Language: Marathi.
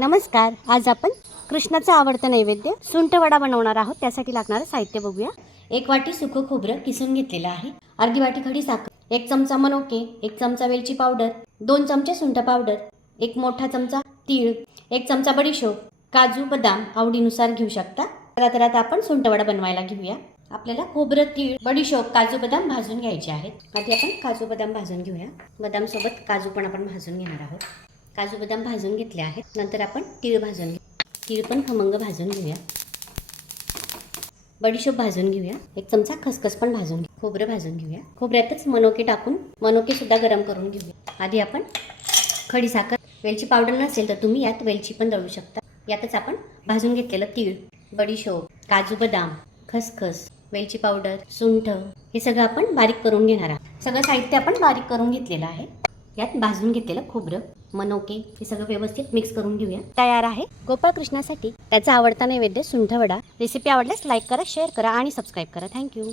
नमस्कार आज आपण कृष्णाचा आवडतं नैवेद्य सुंटवडा बनवणार आहोत. त्यासाठी लागणारं साहित्य बघूया. एक वाटी सुकं खोबरं किसून घेतलेलं आहे. अर्धी वाटी खडी साखर एक चमचा मनोके एक चमचा वेलची पावडर दोन चमचे सुंठ पावडर एक मोठा चमचा तीळ एक चमचा बडीशोप काजू बदाम आवडीनुसार घेऊ शकता. तर तर आता आपण सुंटवडा बनवायला घेऊया. आपल्याला खोबरं तीळ बडीशोप काजू बदाम भाजून घ्यायचे आहेत. आधी आपण काजू बदाम भाजून घेऊया. बदाम सोबत काजू पण आपण भाजून घेणार आहोत. काजू बदाम भाजून घेतले आहेत. नंतर आपण तीळ भाजून घेऊ. तीळ पण खमंग भाजून घेऊया. बडीशोप भाजून घेऊया. एक चमचा खसखस पण भाजून घेऊ. खोबरं भाजून घेऊया. खोबऱ्यातच मनोके टाकून मनोके सुद्धा गरम करून घेऊया. आधी आपण खडी साखर वेलची पावडर नसेल तर तुम्ही यात वेलची पण दळू शकता. यातच आपण भाजून घेतलेलं तीळ बडीशोप काजू बदाम खसखस वेलची पावडर सुंठ हे सगळं आपण बारीक करून घेणार आहोत. सगळं साहित्य आपण बारीक करून घेतलेलं आहे. यात भाजून घेतलेलं खोबरं मनोके हे सगळं व्यवस्थित मिक्स करून घेऊया. तयार आहे. गोपाळ कृष्णासाठी त्याचा आवडता नैवेद्य सुंठवडा. रेसिपी आवडल्यास लाईक करा शेअर करा आणि सबस्क्राईब करा. थँक्यू